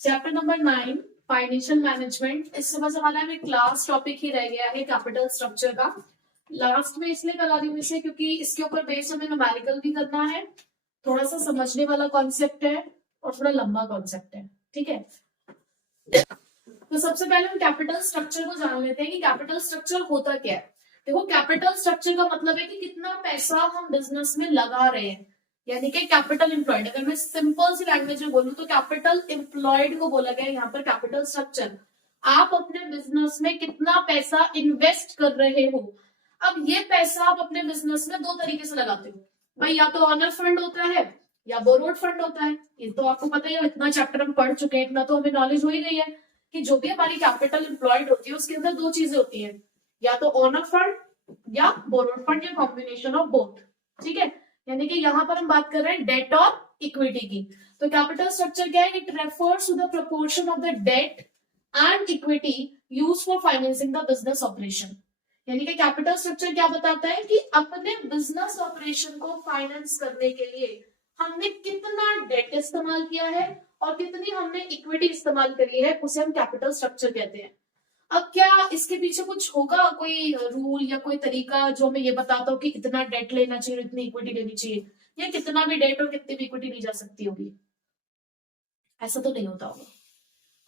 Chapter number 9 financial management. इससे बस हमारा अभी क्लास टॉपिक ही रह गया है कैपिटल स्ट्रक्चर का। लास्ट में इसलिए करा दी इसे क्योंकि इसके ऊपर बेस्ड हमें न्यूमेरिकल भी करना है, थोड़ा सा समझने वाला कॉन्सेप्ट है और थोड़ा लंबा कॉन्सेप्ट है। ठीक है, तो सबसे पहले हम कैपिटल स्ट्रक्चर को जान लेते हैं कि कैपिटल स्ट्रक्चर होता क्या है। देखो, कैपिटल स्ट्रक्चर का मतलब है कि कितना पैसा हम बिजनेस में लगा रहे हैं, यानी कि कैपिटल एम्प्लॉयड। अगर मैं सिंपल सी लैंग्वेज में बोलूं तो कैपिटल एम्प्लॉयड को बोला गया यहाँ पर कैपिटल स्ट्रक्चर। आप अपने बिजनेस में कितना पैसा इन्वेस्ट कर रहे हो। अब ये पैसा आप अपने बिजनेस में दो तरीके से लगाते हो भाई, या तो ऑनर फंड होता है या बोरोड फंड होता है। ये तो आपको पता ही है, इतना चैप्टर हम पढ़ चुके हैं, इतना तो हमें नॉलेज हो ही गई है कि जो भी हमारी कैपिटल एम्प्लॉयड होती है उसके अंदर दो चीजें होती है, या तो ऑनर फंड या बोरोड फंड या कॉम्बिनेशन ऑफ बोथ। ठीक है, यानी कि यहाँ पर हम बात कर रहे हैं डेट और इक्विटी की। तो कैपिटल स्ट्रक्चर क्या है? It refers to the proportion of the debt and equity use for financing the business operation. यानी कि कैपिटल स्ट्रक्चर क्या बताता है कि अपने बिजनेस ऑपरेशन को फाइनेंस करने के लिए हमने कितना डेट इस्तेमाल किया है और कितनी हमने इक्विटी इस्तेमाल करी है, उसे हम कैपिटल स्ट्रक्चर कहते हैं। अब क्या इसके पीछे कुछ होगा, कोई रूल या कोई तरीका जो हमें ये बताता हो कि इतना डेट लेना चाहिए, इतनी इक्विटी लेनी चाहिए, या कितना भी डेट और कितनी भी इक्विटी ली जा सकती होगी? ऐसा तो नहीं होता होगा,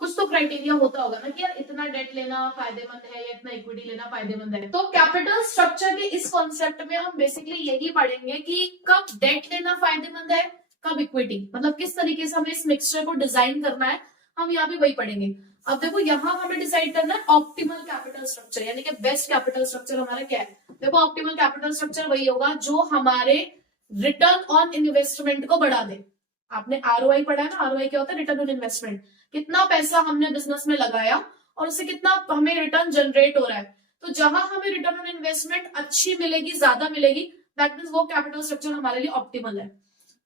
कुछ तो क्राइटेरिया होता होगा ना कि यार इतना डेट लेना फायदेमंद है या इतना इक्विटी लेना फायदेमंद है। तो कैपिटल स्ट्रक्चर के इस कॉन्सेप्ट में हम बेसिकली यही पढ़ेंगे कि कब डेट लेना फायदेमंद है, कब इक्विटी, मतलब किस तरीके से हमें इस मिक्सचर को डिजाइन करना है, हम यहाँ भी वही पढ़ेंगे। अब देखो, यहाँ हमें डिसाइड करना है ऑप्टिमल कैपिटल स्ट्रक्चर, यानी कि बेस्ट कैपिटल स्ट्रक्चर हमारा क्या है। देखो, ऑप्टिमल कैपिटल स्ट्रक्चर वही होगा जो हमारे रिटर्न ऑन इन्वेस्टमेंट को बढ़ा दे। आपने आरओआई पढ़ा है ना, आरओआई क्या होता है? Return on investment. कितना पैसा हमने बिजनेस में लगाया और उससे कितना हमें रिटर्न जनरेट हो रहा है। तो जहां हमें रिटर्न ऑन इन्वेस्टमेंट अच्छी मिलेगी, ज्यादा मिलेगी, दैट मींस वो कैपिटल स्ट्रक्चर हमारे लिए ऑप्टिमल है।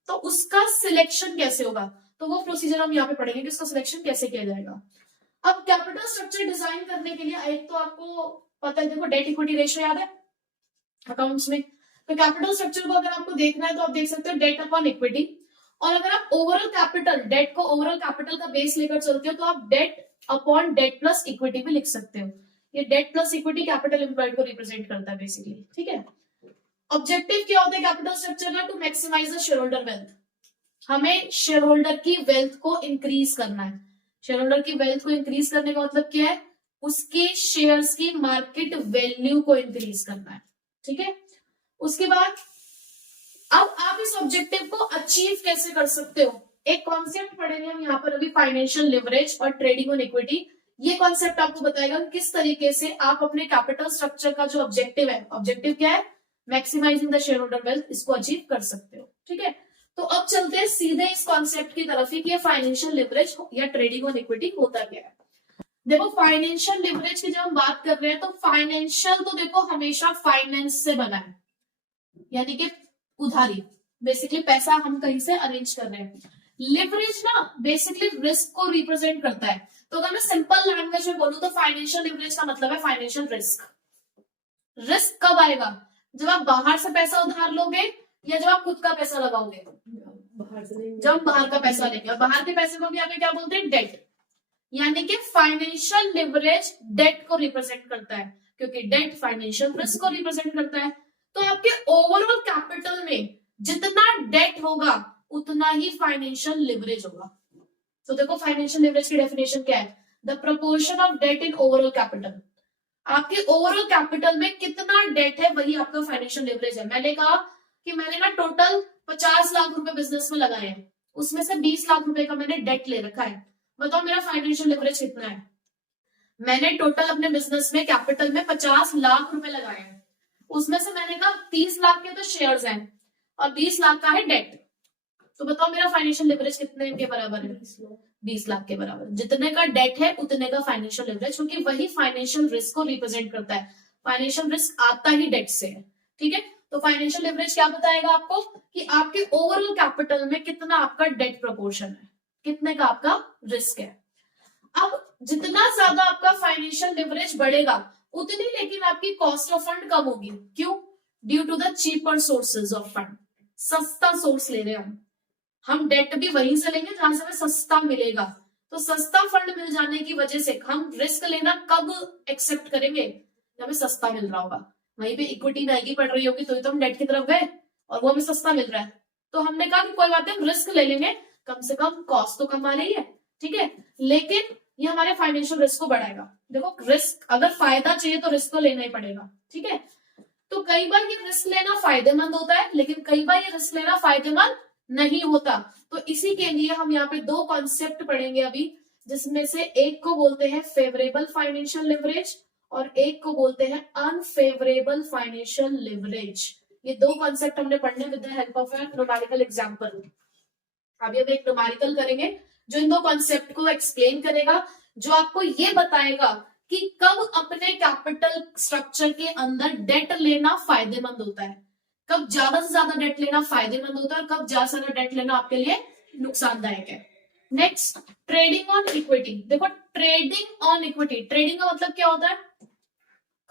तो उसका सिलेक्शन कैसे होगा, तो वो प्रोसीजर हम यहाँ पे पढ़ेंगे कि उसका सिलेक्शन कैसे किया जाएगा। अब कैपिटल स्ट्रक्चर डिजाइन करने के लिए एक तो आपको पता है, देखो डेट इक्विटी रेशियो याद है अकाउंट्स में। तो कैपिटल स्ट्रक्चर को अगर आपको देखना है तो आप देख सकते हो डेट अपॉन इक्विटी। और अगर आप ओवरऑल कैपिटल, डेट को ओवरऑल कैपिटल का बेस लेकर चलते हो तो आप debt upon debt plus equity भी लिख सकते हो। ये debt plus equity capital employed को रिप्रेजेंट करता है बेसिकली। ठीक है, ऑब्जेक्टिव क्या होता है कैपिटल स्ट्रक्चर का? To maximise the share holder wealth. हमें शेयर होल्डर की वेल्थ को इंक्रीज करना है। शेयर होल्डर की वेल्थ को इंक्रीज करने का मतलब क्या है? उसके शेयर्स की मार्केट वैल्यू को इंक्रीज करना है। ठीक है, उसके बाद अब आप इस ऑब्जेक्टिव को अचीव कैसे कर सकते हो? एक कॉन्सेप्ट पढ़ेंगे हम यहाँ पर अभी, फाइनेंशियल लिवरेज और ट्रेडिंग ऑन इक्विटी। ये कॉन्सेप्ट आपको बताएगा किस तरीके से आप अपने कैपिटल स्ट्रक्चर का जो ऑब्जेक्टिव है, ऑब्जेक्टिव क्या है? Maximising the share holder wealth, इसको अचीव कर सकते हो। ठीक है, तो अब चलते हैं सीधे इस कॉन्सेप्ट की तरफ ही कि फाइनेंशियल लिवरेज या ट्रेडिंग ऑन इक्विटी होता क्या है। देखो, फाइनेंशियल लिवरेज की जब हम बात कर रहे हैं तो फाइनेंशियल तो देखो हमेशा फाइनेंस से बना है, यानी कि उधारी, बेसिकली पैसा हम कहीं से अरेंज कर रहे हैं। लिवरेज ना बेसिकली रिस्क को रिप्रेजेंट करता है। तो अगर मैं सिंपल लैंग्वेज में बोलूं तो फाइनेंशियल लिवरेज का मतलब है फाइनेंशियल रिस्क। रिस्क कब आएगा? जब आप बाहर से पैसा उधार लोगे या जब आप खुद का पैसा लगाओगे? जब बाहर का पैसा लेंगे, और बाहर के पैसे को भी हमें क्या बोलते हैं? डेट। यानी कि फाइनेंशियल लिवरेज डेट को रिप्रेजेंट करता है, क्योंकि डेट फाइनेंशियल रिस्क को रिप्रेजेंट करता है। तो आपके ओवरऑल कैपिटल में जितना डेट होगा उतना ही फाइनेंशियल लिवरेज होगा। तो देखो, फाइनेंशियल लिवरेज की डेफिनेशन क्या है? The proportion of debt in overall capital. आपके ओवरऑल कैपिटल में कितना डेट है वही आपका फाइनेंशियल लिवरेज है। मैंने कहा कि मैंने ना टोटल 50 लाख रुपए बिजनेस में लगाए हैं, उसमें से 20 लाख रुपए का मैंने डेट ले रखा है। बताओ मेरा फाइनेंशियल लिवरेज कितना है? मैंने टोटल अपने बिजनेस में कैपिटल में 50 लाख रुपए लगाए हैं, उसमें से मैंने कहा 30 लाख के तो शेयर्स हैं और 20 लाख का है डेट। तो बताओ मेरा फाइनेंशियल लिवरेज कितने के बराबर है? 20 लाख के बराबर। जितने का डेट है उतने का फाइनेंशियल लिवरेज, क्योंकि वही फाइनेंशियल रिस्क को रिप्रेजेंट करता है। फाइनेंशियल रिस्क आता ही डेट से है। ठीक है, तो फाइनेंशियल लिवरेज क्या बताएगा आपको कि आपके ओवरऑल कैपिटल में कितना आपका डेट प्रपोर्शन है, कितने का आपका रिस्क है। अब जितना ज्यादा आपका फाइनेंशियल लिवरेज बढ़ेगा उतनी लेकिन आपकी कॉस्ट ऑफ फंड कम होगी। क्यों? Due to the cheaper sources of fund. सस्ता सोर्स ले रहे हैं हम डेट भी वहीं से लेंगे जहां से हमें सस्ता मिलेगा। तो सस्ता फंड मिल जाने की वजह से हम रिस्क लेना कब एक्सेप्ट करेंगे, जब हमें सस्ता मिल रहा होगा। वहीं पे इक्विटी महंगी पड़ रही होगी तो हम डेट की तरफ गए और वो हमें सस्ता मिल रहा है, तो हमने कहा कि कोई बात नहीं, हम रिस्क ले लेंगे, कम से कम कॉस्ट तो कम आ रही है, ठीक है। लेकिन ये हमारे फाइनेंशियल रिस्क को बढ़ाएगा। देखो रिस्क, अगर फायदा चाहिए तो रिस्क तो लेना ही पड़ेगा, ठीक है। तो कई बार ये रिस्क लेना फायदेमंद होता है, लेकिन कई बार ये रिस्क लेना फायदेमंद नहीं होता। तो इसी के लिए हम यहाँ पे दो कॉन्सेप्ट पढ़ेंगे अभी, जिसमें से एक को बोलते हैं फेवरेबल फाइनेंशियल लिवरेज और एक को बोलते हैं अनफेवरेबल फाइनेंशियल लिवरेज। ये दो कॉन्सेप्ट हमने पढ़ने with the help of an numerical example. अभी हम एक न्यूमेरिकल करेंगे जो इन दो कॉन्सेप्ट को एक्सप्लेन करेगा, जो आपको ये बताएगा कि कब अपने कैपिटल स्ट्रक्चर के अंदर डेट लेना फायदेमंद होता है, कब ज्यादा से ज्यादा डेट लेना फायदेमंद होता है और कब ज्यादा से ज्यादा डेट लेना आपके लिए नुकसानदायक है। Next, trading on equity. देखो ट्रेडिंग ऑन इक्विटी, ट्रेडिंग का मतलब क्या होता है,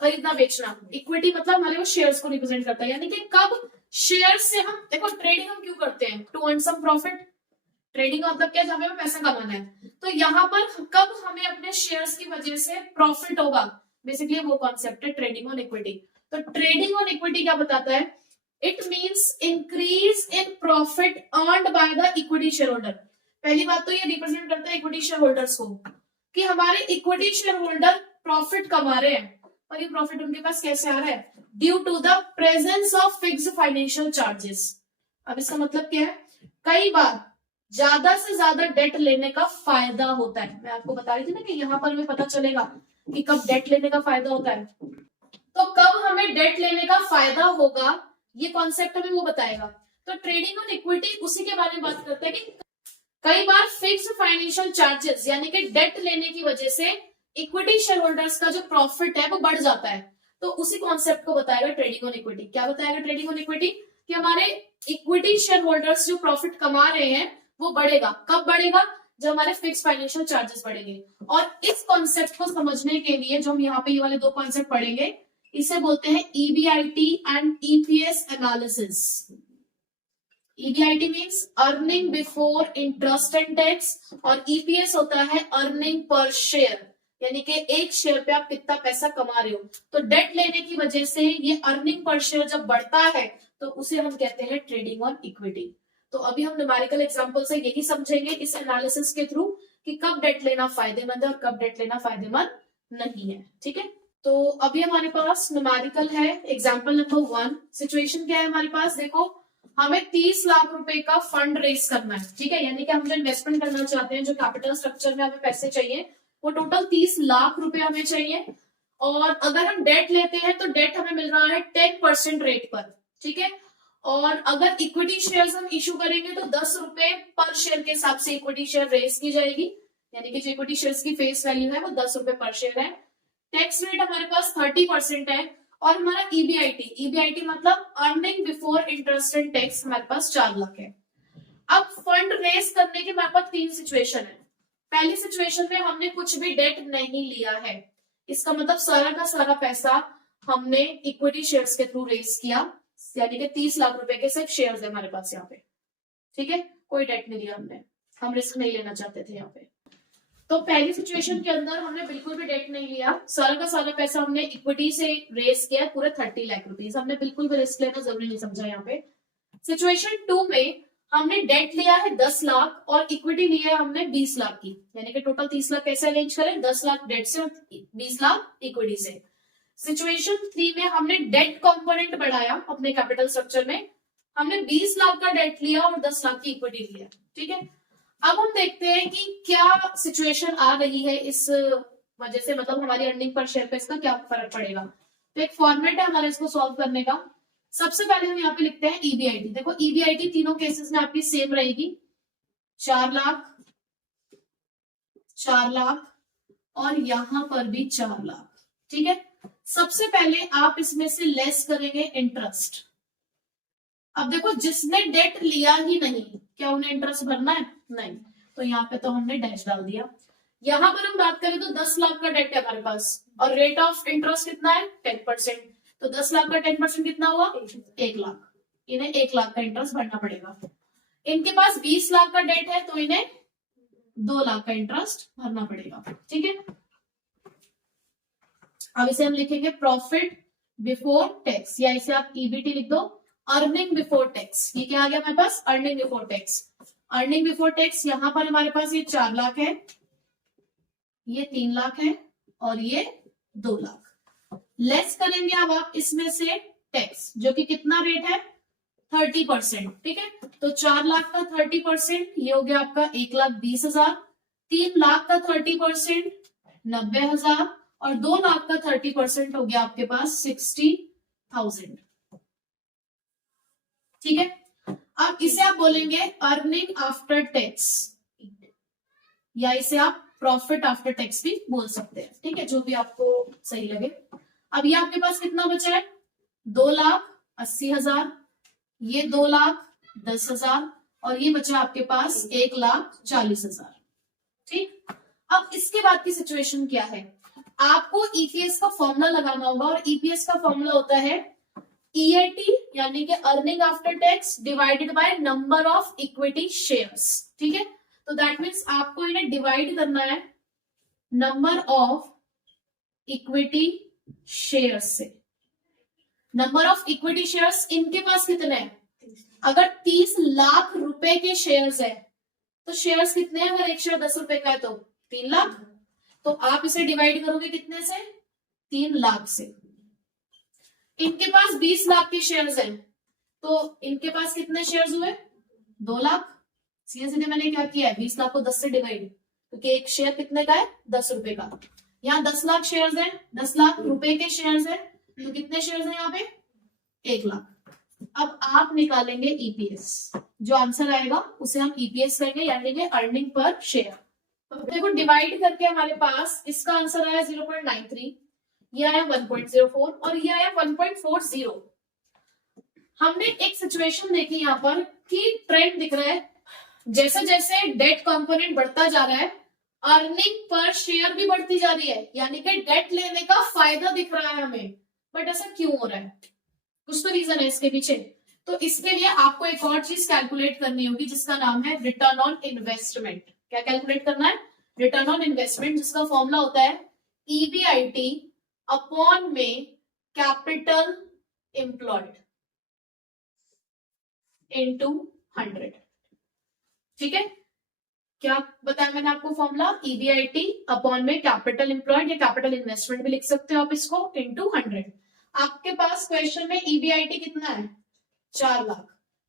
खरीदना बेचना। इक्विटी मतलब हमारे वो शेयर्स को रिप्रेजेंट करता है, यानी कि कब शेयर से हम, देखो ट्रेडिंग हम क्यों करते हैं, to earn some profit. Trading का मतलब क्या है, जब हमें पैसा कमाना है। तो यहाँ पर कब हमें अपने शेयर्स की वजह से प्रॉफिट होगा, बेसिकली वो कॉन्सेप्ट है ट्रेडिंग ऑन इक्विटी। तो ट्रेडिंग ऑन इक्विटी क्या बताता है, it means increase in profit earned by the equity share holder. पहली बात तो ये रिप्रेजेंट करता है इक्विटी शेयर होल्डर्स को, कि हमारे इक्विटी शेयर होल्डर प्रॉफिट कमा रहे हैं, और ये प्रॉफिट उनके पास कैसे आ रहा है, due to the presence of fixed financial charges. अब इसका मतलब क्या है, कई बार ज्यादा से ज्यादा डेट लेने का फायदा होता है। मैं आपको बता रही थी ना कि यहाँ पर हमें पता चलेगा कि कब डेट लेने का फायदा होता है, तो कब हमें डेट लेने का फायदा होगा ये कॉन्सेप्ट हमें वो बताएगा। तो ट्रेडिंग ऑन इक्विटी उसी के बारे में बात करते हैं कि कई बार फिक्स्ड फाइनेंशियल चार्जेस यानी कि डेट लेने की वजह से इक्विटी शेयर होल्डर्स का जो प्रॉफिट है वो बढ़ जाता है, तो उसी कॉन्सेप्ट को बताएगा ट्रेडिंग ऑन इक्विटी। क्या बताएगा ट्रेडिंग ऑन इक्विटी, कि हमारे इक्विटी शेयर होल्डर्स जो प्रॉफिट कमा रहे हैं वो बढ़ेगा। कब बढ़ेगा, जब हमारे फिक्स फाइनेंशियल चार्जेस बढ़ेंगे। और इस कॉन्सेप्ट को समझने के लिए जो हम यहाँ पे ये वाले दो कॉन्सेप्ट पढ़ेंगे, इसे बोलते हैं EBIT and EPS analysis. EBIT means earning before interest and tax, और ईपीएस होता है अर्निंग पर शेयर, यानी कि एक शेयर पे आप कितना पैसा कमा रहे हो। तो डेट लेने की वजह से ये अर्निंग पर शेयर जब बढ़ता है तो उसे हम कहते हैं ट्रेडिंग ऑन इक्विटी। तो अभी हम न्यूमेरिकल एग्जांपल से यही समझेंगे इस एनालिसिस के थ्रू कि कब डेट लेना फायदेमंद है और कब डेट लेना फायदेमंद नहीं है, ठीक है। तो अभी हमारे पास न्यूमेरिकल है एग्जांपल नंबर 1। सिचुएशन क्या है हमारे पास, देखो हमें 30 लाख रुपए का फंड रेज करना है, ठीक है। यानी कि हम जो इन्वेस्टमेंट करना चाहते हैं, जो कैपिटल स्ट्रक्चर में हमें पैसे चाहिए, वो टोटल 30 लाख रुपए हमें चाहिए। और अगर हम डेट लेते हैं तो डेट हमें मिल रहा है 10% रेट पर, ठीक है। और अगर इक्विटी शेयर्स हम इशू करेंगे तो 10 रुपए पर शेयर के हिसाब से इक्विटी शेयर रेज की जाएगी, यानी कि जो इक्विटी शेयर्स की फेस वैल्यू है वो 10 रुपए पर शेयर है। टैक्स रेट हमारे पास 30% है। और हमारा ईबीआईटी मतलब earning before interest and tax हमारे पास 4 लाख है। अब फंड रेज करने के हमारे पास 3 सिचुएशन है। पहली सिचुएशन में हमने कुछ भी डेट नहीं लिया है, इसका मतलब सारा का सारा पैसा हमने इक्विटी शेयर्स के थ्रू रेज किया, यानी कि 30 लाख रुपए के सिर्फ शेयर्स है हमारे पास यहाँ पे, ठीक है। कोई डेट नहीं लिया हमने, हम रिस्क नहीं लेना चाहते थे यहाँ पे। तो पहली सिचुएशन के अंदर हमने बिल्कुल भी डेट नहीं लिया, सारा का सारा पैसा हमने इक्विटी से रेज किया, पूरे 30 लाख रुपीज, हमने बिल्कुल भी रिस्क लेना जरूरी नहीं समझा यहाँ पे। सिचुएशन 2 में हमने डेट लिया है 10 लाख और इक्विटी लिया है हमने 20 लाख की, यानी कि टोटल 30 लाख कैसे अरेंज करें, 10 लाख डेट से और 20 लाख इक्विटी से। सिचुएशन 3 में हमने डेट कंपोनेंट बढ़ाया अपने कैपिटल स्ट्रक्चर में, हमने 20 लाख का डेट लिया और 10 लाख की इक्विटी लिया, ठीक है। अब हम देखते हैं कि क्या सिचुएशन आ रही है इस वजह से, मतलब हमारी अर्निंग पर शेयर पे इसका क्या फर्क पड़ेगा। तो एक फॉर्मेट है हमारा इसको सॉल्व करने का। सबसे पहले हम यहाँ पे लिखते हैं ईबीआईटी। देखो ईबीआईटी तीनों केसेस में आपकी सेम रहेगी, 4 लाख, 4 लाख और यहां पर भी 4 लाख, ठीक है। सबसे पहले आप इसमें से लेस करेंगे इंटरेस्ट। अब देखो जिसने डेट लिया ही नहीं, क्या उन्हें इंटरेस्ट भरना है, नहीं, तो यहाँ पे तो हमने डैश डाल दिया। यहां पर हम बात करें तो 10 लाख का डेट है हमारे पास और रेट ऑफ इंटरेस्ट कितना है 10%, तो 10 लाख का 10% कितना हुआ 1 लाख, इन्हें 1 लाख का इंटरेस्ट भरना पड़ेगा। इनके पास 20 लाख का डेट है तो इन्हें 2 लाख का इंटरेस्ट भरना पड़ेगा। ठीक है, अब इसे हम लिखेंगे प्रॉफिट बिफोर टैक्स, या इसे आप ईबीटी लिख दो, अर्निंग बिफोर टैक्स। ये क्या आ गया हमारे पास, earning before tax. Earning before tax यहां पर हमारे पास ये 4 लाख है, ये 3 लाख है और ये 2 लाख। लेस करेंगे अब आप इसमें से टैक्स, जो कि कितना रेट है, 30%। ठीक है, तो 4 लाख का 30% ये हो गया आपका 1,20,000, 3 लाख का 30% 90,000 और 2 लाख का 30% हो गया आपके पास 60,000। ठीक है, अब इसे आप बोलेंगे अर्निंग आफ्टर टैक्स, या इसे आप प्रॉफिट आफ्टर टैक्स भी बोल सकते हैं। ठीक है, जो भी आपको सही लगे। अब ये आपके पास कितना बचा है, 2,80,000, ये 2,10,000 और ये बचा आपके पास 1,40,000। ठीक, अब इसके बाद की सिचुएशन क्या है, आपको ईपीएस का फॉर्मूला लगाना होगा और ईपीएस का फॉर्मूला होता है ईएटी यानी कि earning after tax divided by number of equity shares. ठीक है, तो दैट मीन्स आपको इन्हें डिवाइड करना है नंबर ऑफ इक्विटी शेयर्स से। नंबर ऑफ इक्विटी शेयर्स इनके पास कितने हैं, अगर 30 लाख रुपए के शेयर्स है तो शेयर्स कितने हैं, अगर एक शेयर 10 रुपए का है तो 3 लाख, तो आप इसे डिवाइड करोगे कितने से, 3 लाख से। इनके पास 20 लाख के शेयर्स हैं तो इनके पास कितने शेयर्स हुए, 2 लाख। सीधे सीधे मैंने क्या किया है, 20 लाख को 10 से डिवाइड, क्योंकि एक शेयर कितने का है, 10 रुपए का। यहाँ 10 लाख शेयर्स हैं, 10 लाख रुपए के शेयर्स हैं, तो कितने शेयर्स हैं यहाँ पे, 1 लाख। अब आप निकालेंगे ईपीएस, जो आंसर आएगा उसे हम ईपीएस कहेंगे, यानी कि अर्निंग पर शेयर। देखो डिवाइड करके हमारे पास इसका आंसर आया 0.93, ये आया 1.04 और ये आया 1.40। हमने एक सिचुएशन देखी यहाँ पर कि ट्रेंड दिख रहा है, जैसे जैसे डेट कंपोनेंट बढ़ता जा रहा है अर्निंग पर शेयर भी बढ़ती जा रही है, यानी कि डेट लेने का फायदा दिख रहा है हमें। बट ऐसा क्यों हो रहा है, कुछ तो रीजन है इसके पीछे। तो इसके लिए आपको एक और चीज कैलकुलेट करनी होगी जिसका नाम है रिटर्न ऑन इन्वेस्टमेंट। क्या कैलकुलेट करना है, रिटर्न ऑन इन्वेस्टमेंट, जिसका फॉर्मूला होता है ईबीआईटी अपॉन में कैपिटल एम्प्लॉयड इनटू 100। ठीक है, क्या बताया मैंने आपको फॉर्मूला, ईबीआईटी अपॉन में कैपिटल एम्प्लॉयड या कैपिटल इन्वेस्टमेंट भी लिख सकते हो आप इसको, इनटू 100। आपके पास क्वेश्चन में ईबीआईटी कितना है, 4 lakh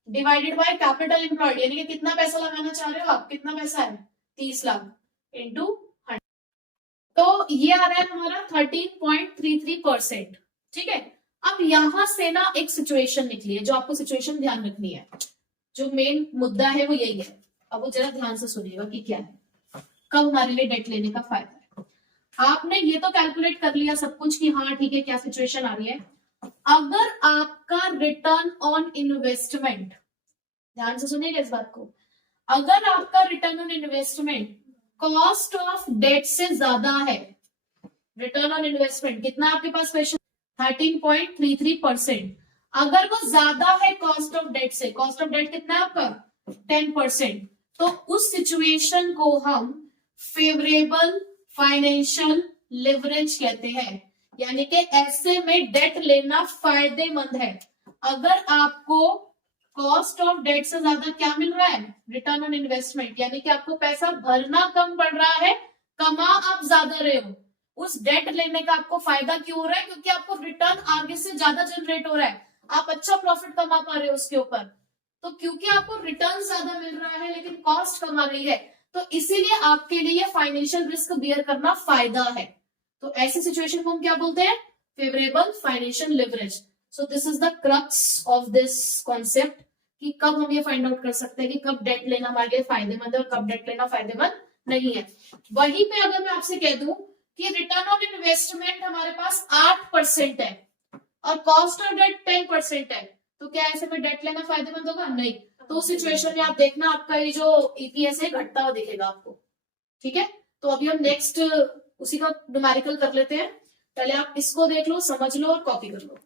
divided by capital employed, यानी कि कितना पैसा लगाना चाह रहे हो आप, कितना पैसा है, 30 लाख इनटू 100, तो ये आ रहा है हमारा 13.33%। ठीक है, अब यहां से ना एक सिचुएशन निकली है, जो आपको सिचुएशन ध्यान रखनी है, जो मेन मुद्दा है वो यही है। अब वो जरा ध्यान से सुनिएगा कि क्या है, कब हमारे लिए डेट लेने का फायदा है। आपने ये तो कैलकुलेट कर लिया सब कुछ कि हाँ ठीक है क्या सिचुएशन आ रही है। अगर आपका रिटर्न ऑन इन्वेस्टमेंट, ध्यान से सुनिएगा इस बात को, अगर आपका return on investment cost of debt से ज्यादा है, रिटर्न ऑन इन्वेस्टमेंट कितना आपके पास क्वेश्चन, 13.33%, अगर वो ज्यादा है कॉस्ट ऑफ डेट से, कॉस्ट ऑफ डेट कितना है आपका 10%, तो उस सिचुएशन को हम फेवरेबल फाइनेंशियल लिवरेज कहते हैं, यानी कि ऐसे में डेट लेना फायदेमंद है। अगर आपको कॉस्ट ऑफ डेट से ज्यादा क्या मिल रहा है, रिटर्न ऑन इन्वेस्टमेंट, यानी कि आपको पैसा भरना कम पड़ रहा है, कमा आप ज्यादा रहे हो, उस डेट लेने का आपको फायदा क्यों हो रहा है, क्योंकि आपको रिटर्न आगे से ज्यादा जनरेट हो रहा है, आप अच्छा प्रॉफिट कमा पा रहे हो उसके ऊपर। तो क्योंकि आपको रिटर्न ज्यादा मिल रहा है लेकिन कॉस्ट कम आ रही है, तो इसीलिए आपके लिए फाइनेंशियल रिस्क बियर करना फायदा है। तो ऐसी सिचुएशन को हम क्या बोलते हैं, favourable financial leverage. So this is the crux of this concept, कि कब हम ये फाइंड आउट कर सकते हैं कि कब डेट लेना हमारे लिए फायदेमंद है और कब डेट लेना फायदेमंद नहीं है। वहीं पे अगर मैं आपसे कह दूं कि रिटर्न ऑन इन्वेस्टमेंट हमारे पास 8% है और कॉस्ट ऑफ डेट 10% है, तो क्या ऐसे में डेट लेना फायदेमंद होगा, नहीं। तो उस सिचुएशन में आप देखना आपका ये जो ईपीएस है घटता हुआ दिखेगा आपको। ठीक है, तो अभी हम नेक्स्ट उसी का न्यूमेरिकल कर लेते हैं। पहले आप इसको देख लो, समझ लो और कॉपी कर लो।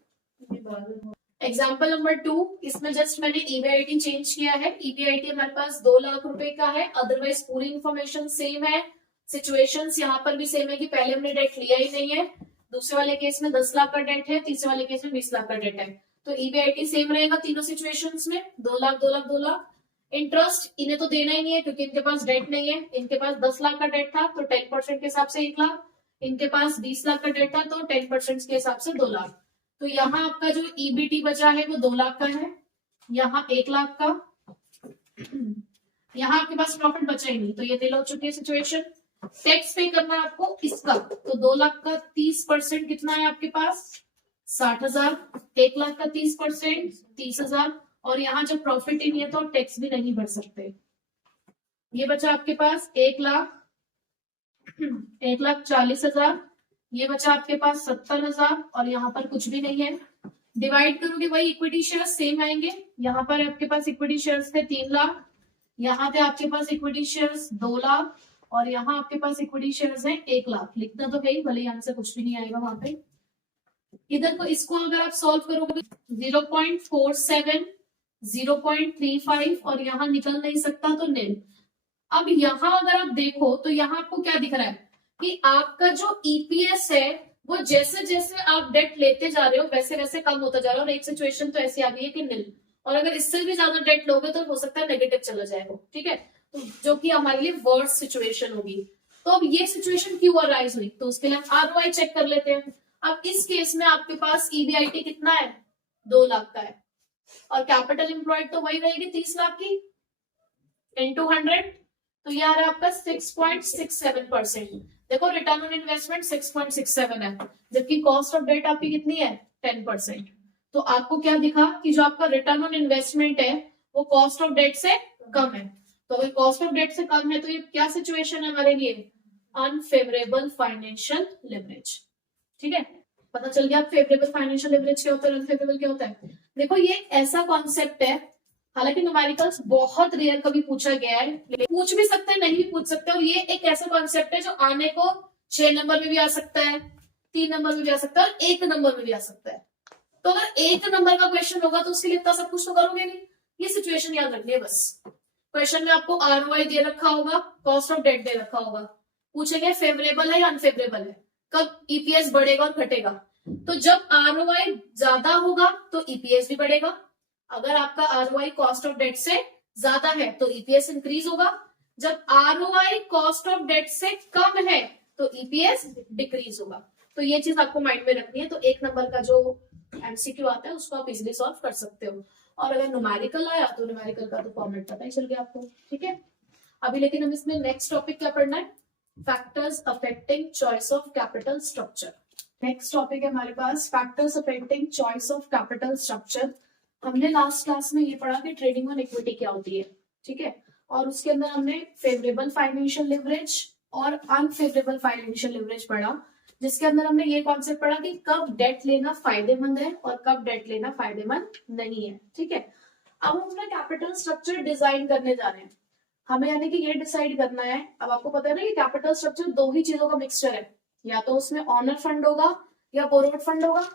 एग्जाम्पल नंबर 2, इसमें जस्ट मैंने ईबीआईटी चेंज किया है। ईबीआईटी हमारे पास 2 लाख रुपए का है, अदरवाइज पूरी इंफॉर्मेशन सेम है। सिचुएशंस यहाँ पर भी सेम है कि पहले हमने डेट लिया ही नहीं है, दूसरे वाले केस में 10 लाख का डेट है, तीसरे वाले केस में 20 लाख का डेट है। तो ईबीआईटी सेम रहेगा तीनों सिचुएशंस में, 2 लाख 2 लाख 2 लाख। इंटरेस्ट इन्हें तो देना ही नहीं है क्योंकि इनके पास डेट नहीं है। इनके पास 10 लाख का डेट था तो 10% के हिसाब से 1 लाख, इनके पास 20 लाख का डेट था तो 10% के हिसाब से 2 लाख। तो यहाँ आपका जो ईबीटी बचा है वो 2 लाख का है, यहाँ 1 लाख का, यहाँ आपके पास प्रॉफिट बचा ही नहीं, तो ये दिल हो चुकी है सिचुएशन। टैक्स पे करना है आपको इसका, तो 2 लाख का 30% कितना है आपके पास, 60,000, 1 लाख का 30% 30,000, और यहाँ जब प्रॉफिट ही नहीं है तो टैक्स भी नहीं भर सकते। ये बचा आपके पास 1,40,000, ये बचा आपके पास 70,000, और यहाँ पर कुछ भी नहीं है। डिवाइड करोगे वही इक्विटी शेयर सेम आएंगे। यहाँ पर आपके पास इक्विटी शेयर्स थे 3 लाख, यहाँ पे आपके पास इक्विटी शेयर्स 2 लाख, और यहाँ आपके पास इक्विटी शेयर्स है 1 लाख। लिखना तो है ही, भले यहाँ से कुछ भी नहीं आएगा वहां पे। इधर को इसको अगर आप सॉल्व करोगे 0.47, 0.35, और यहाँ निकल नहीं सकता तो नील। अब यहाँ अगर आप देखो तो यहाँ आपको क्या दिख रहा है कि आपका जो ईपीएस है वो जैसे जैसे आप डेट लेते जा रहे हो वैसे वैसे कम होता जा रहा है, और एक सिचुएशन तो ऐसी आ गई है कि नील, और अगर इससे भी ज्यादा डेट लोगे तो हो सकता है नेगेटिव चला जाएगा। ठीक है, तो जो कि हमारे लिए वर्स्ट सिचुएशन होगी। तो अब ये सिचुएशन क्यों अराइज हुई, तो उसके लिए हम आरओआई चेक कर लेते हैं। अब इस केस में आपके पास ईबीआईटी कितना है, 2 लाख का है, और कैपिटल एम्प्लॉयड तो वही रहेगी 30 लाख की इंटू 100, तो ये आ रहा है आपका 6.67%। देखो रिटर्न ऑन इन्वेस्टमेंट 6.67 है, जबकि कॉस्ट ऑफ डेट आपकी कितनी है 10%। तो आपको क्या दिखा कि जो आपका रिटर्न ऑन इन्वेस्टमेंट है वो कॉस्ट ऑफ डेट से कम है। तो अगर कॉस्ट ऑफ डेट से कम है तो ये क्या सिचुएशन है हमारे लिए, अनफेवरेबल फाइनेंशियल लिवरेज। ठीक है, पता चल गया फेवरेबल फाइनेंशियल लिवरेज क्या होता है, अनफेवरेबल क्या होता है। देखो ये ऐसा कॉन्सेप्ट है, हालांकि न्यूमेरिकल्स बहुत रेयर कभी पूछा गया है, पूछ भी सकते हैं नहीं भी पूछ सकते, और ये एक ऐसा कॉन्सेप्ट है जो आने को 6 नंबर में भी आ सकता है, 3 नंबर में भी आ सकता है, और 1 नंबर में भी आ सकता है। तो अगर 1 नंबर का क्वेश्चन होगा तो उसके लिए इतना सब कुछ तो करोगे नहीं, ये सिचुएशन याद रखनी है बस। क्वेश्चन में आपको आरओआई दे रखा होगा, कॉस्ट ऑफ डेट दे रखा होगा, पूछेंगे फेवरेबल है या अनफेवरेबल है, कब ईपीएस बढ़ेगा और घटेगा। तो जब आरओआई ज्यादा होगा तो ईपीएस भी बढ़ेगा, अगर आपका आरओआई कॉस्ट ऑफ डेट से ज्यादा है तो ईपीएस इंक्रीज होगा, जब आरओआई कॉस्ट ऑफ डेट से कम है तो ईपीएस डिक्रीज होगा। तो ये चीज आपको माइंड में रखनी है। तो 1 नंबर का जो एमसीक्यू आता है उसको आप इजिली सॉल्व कर सकते हो, और अगर न्यूमेरिकल आया तो न्यूमेरिकल का तो फॉर्मेट पता ही चल गया आपको। ठीक है, अभी लेकिन हम इसमें नेक्स्ट टॉपिक क्या पढ़ना है, factors affecting choice of capital structure. Next topic है हमारे पास factors affecting choice of capital structure. हमने लास्ट क्लास में ये पढ़ा कि ट्रेडिंग ऑन इक्विटी क्या होती है। ठीक है, और उसके अंदर हमने फेवरेबल फाइनेंशियल लिवरेज और अनफेवरेबल फाइनेंशियल लिवरेज पढ़ा, जिसके अंदर हमने ये कॉन्सेप्ट पढ़ा कि कब डेट लेना फायदेमंद है और कब डेट लेना फायदेमंद नहीं है। ठीक है, अब हम अपना कैपिटल स्ट्रक्चर डिजाइन करने जा रहे हैं, हमें यानी कि ये डिसाइड करना है। अब आपको पता है ना कि कैपिटल स्ट्रक्चर 2 ही चीजों का मिक्सचर है, या तो उसमें ऑनर फंड होगा या बोरोड फंड होगा,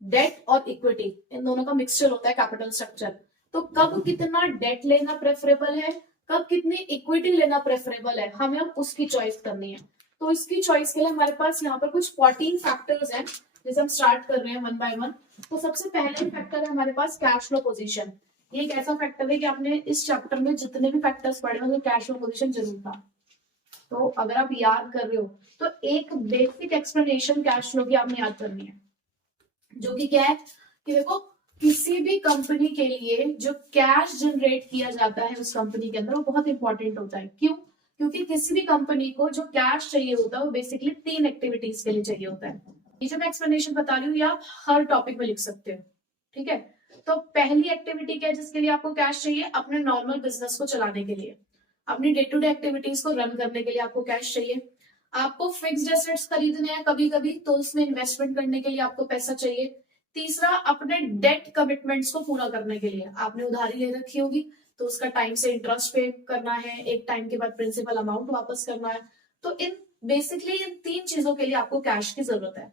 डेट और इक्विटी इन दोनों का मिक्सचर होता है कैपिटल स्ट्रक्चर। तो कब कितना डेट लेना प्रेफरेबल है, कब कितनी इक्विटी लेना प्रेफरेबल है, हमें अब उसकी चॉइस करनी है। तो इसकी चॉइस के लिए हमारे पास यहाँ पर कुछ 14 फैक्टर्स हैं, जैसे हम स्टार्ट कर रहे हैं 1 बाय 1। तो सबसे पहले फैक्टर है हमारे पास कैश फ्लो पोजीशन। ये एक ऐसा फैक्टर है कि आपने इस चैप्टर में जितने भी फैक्टर्स पढ़े होंगे कैश फ्लो पोजीशन जरूर था। तो अगर आप याद कर रहे हो तो एक बेसिक एक्सप्लेनेशन कैश फ्लो की आपने याद करनी है, जो कि क्या है कि देखो किसी भी कंपनी के लिए जो कैश जनरेट किया जाता है उस कंपनी के अंदर वो बहुत इंपॉर्टेंट होता है। क्यों? क्योंकि किसी भी कंपनी को जो कैश चाहिए होता है वो बेसिकली 3 एक्टिविटीज के लिए चाहिए होता है। ये जो मैं एक्सप्लेनेशन बता रही हूँ ये आप हर टॉपिक में लिख सकते हो। ठीक है, तो पहली एक्टिविटी क्या है जिसके लिए आपको कैश चाहिए, अपने नॉर्मल बिजनेस को चलाने के लिए, अपनी डे टू डे एक्टिविटीज को रन करने के लिए आपको कैश चाहिए। आपको फिक्स्ड एसेट्स खरीदने हैं कभी कभी तो उसमें इन्वेस्टमेंट करने के लिए आपको पैसा चाहिए। तीसरा, अपने डेट कमिटमेंट्स को पूरा करने के लिए, आपने उधारी ले रखी होगी तो उसका टाइम से इंटरेस्ट पे करना है, एक टाइम के बाद प्रिंसिपल अमाउंट वापस करना है। तो इन बेसिकली इन 3 चीजों के लिए आपको कैश की जरूरत है।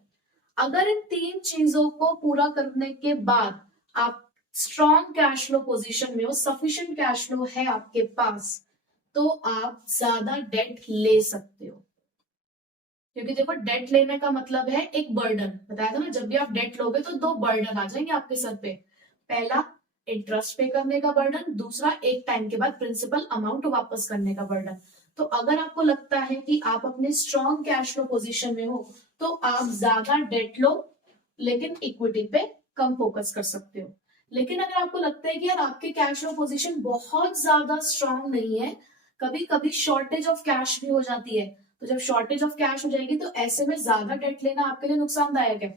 अगर इन 3 चीजों को पूरा करने के बाद आप स्ट्रॉन्ग कैश फ्लो पोजीशन में हो, सफिशिएंट कैश फ्लो है आपके पास, तो आप ज्यादा डेट ले सकते हो। क्योंकि देखो डेट लेने का मतलब है एक बर्डन, बताया था ना, जब भी आप डेट लोगे तो दो बर्डन आ जाएंगे आपके सर पे। पहला इंटरेस्ट पे करने का बर्डन, दूसरा एक टाइम के बाद प्रिंसिपल अमाउंट वापस करने का बर्डन। तो अगर आपको लगता है कि आप अपने स्ट्रॉन्ग कैश फ्लो पोजीशन में हो तो आप ज्यादा डेट लो, लेकिन इक्विटी पे कम फोकस कर सकते हो। लेकिन अगर आपको लगता है कि यार आपके कैश फ्लो पोजीशन बहुत ज्यादा स्ट्रांग नहीं है, कभी कभी शॉर्टेज ऑफ कैश भी हो जाती है, तो जब शॉर्टेज ऑफ कैश हो जाएगी तो ऐसे में ज्यादा डेट लेना आपके लिए नुकसानदायक है।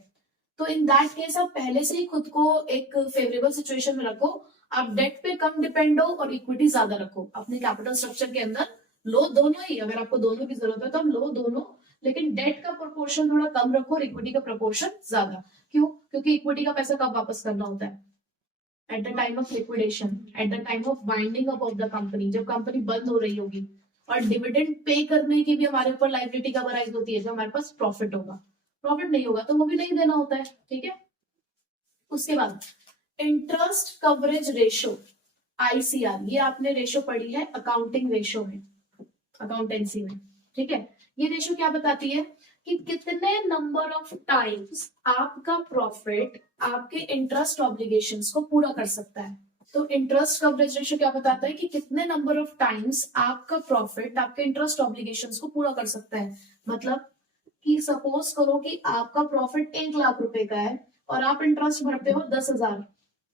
तो इन दैट केस आप पहले से ही खुद को एक फेवरेबल सिचुएशन में रखो, आप डेट पे कम डिपेंड हो और इक्विटी ज्यादा रखो अपने कैपिटल स्ट्रक्चर के अंदर। लो दोनों ही, अगर आपको दोनों की जरूरत है तो हम लो दोनों, लेकिन डेट का प्रोपोर्शन थोड़ा कम रखो और इक्विटी का प्रोपोर्शन ज्यादा। क्यों? क्योंकि इक्विटी का पैसा कब वापस करना होता है? At the time of liquidation, at the time of winding up of the company, जब कंपनी बंद हो रही होगी। और डिविडेंड पे करने की भी हमारे ऊपर लाइबिलिटी कब अराइज होती है? जब हमारे पास प्रॉफिट होगा। प्रॉफिट नहीं होगा तो वो भी नहीं देना होता है, ठीक है। उसके बाद इंटरेस्ट कवरेज रेशो, आईसीआर, ये आपने रेशो पढ़ी है अकाउंटिंग रेशो में, अकाउंटेंसी में, ठीक है। ये रेशो क्या बताती है कि कितने नंबर ऑफ टाइम्स आपका प्रॉफिट आपके इंटरेस्ट ऑब्लिगेशंस को पूरा कर सकता है। तो इंटरेस्ट कवरेज रेशो क्या बताता है कि कितने नंबर ऑफ टाइम्स आपका प्रॉफिट आपके इंटरेस्ट ऑब्लिगेशंस को पूरा कर सकता है। मतलब कि सपोज करो कि आपका प्रॉफिट 1 लाख रुपए का है और आप इंटरेस्ट भरते हो 10,000।